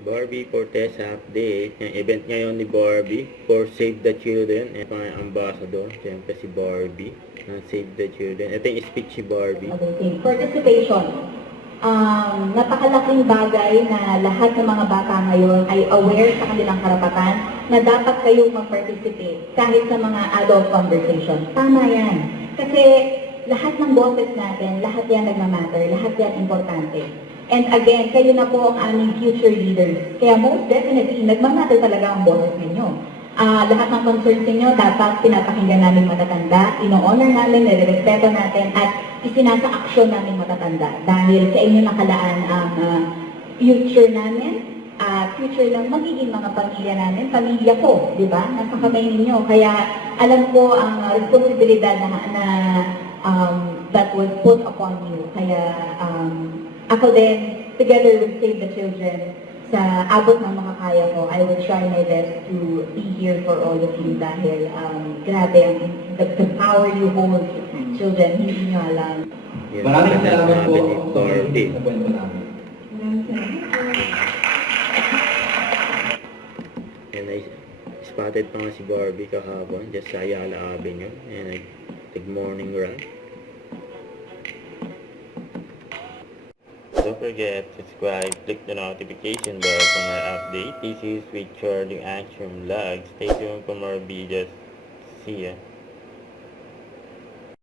Barbie Cortez update. Yung event ngayon ni Barbie for Save the Children. Ito ang ambassador. Siyempre si Barbie ng Save the Children. Ito yung speech si Barbie. Participation. Napakalaking bagay na lahat ng mga bata ngayon ay aware sa kanilang karapatan na dapat kayong mag-participate kahit sa mga adult conversation. Tama yan. Kasi lahat ng boses natin, lahat yan nagmamatter, lahat yan importante. And again, kayo na po ang aming future leaders. Kaya most definitely, nagmamatter talaga ang boses ninyo. Lahat ng concerns ninyo, dapat pinapakinggan namin matatanda, ino-honor namin, nire-respeto natin, at isinasa-aksyon namin matatanda. Dahil sa inyo nakalaan ang future namin, future ng magiging mga pamilya namin, pamilya ko, di ba? Nasa kamay ninyo. Kaya alam ko ang responsibilidad na that was put upon you. Kaya ako din, together with Save the Children, sa abot ng makakaya ko, I will try my best to be here for all of you dahil grabe the power you hold, children, hindi nyo alam. Maraming salamat po sa sa kwento namin. And I spotted pa nga si Barbie kahapon, just sa Ayala Avenue, and nag-morning run. Don't forget to subscribe, click the notification bell for more updates. This is with Charlie Action Vlog. Stay tuned for more videos. See ya.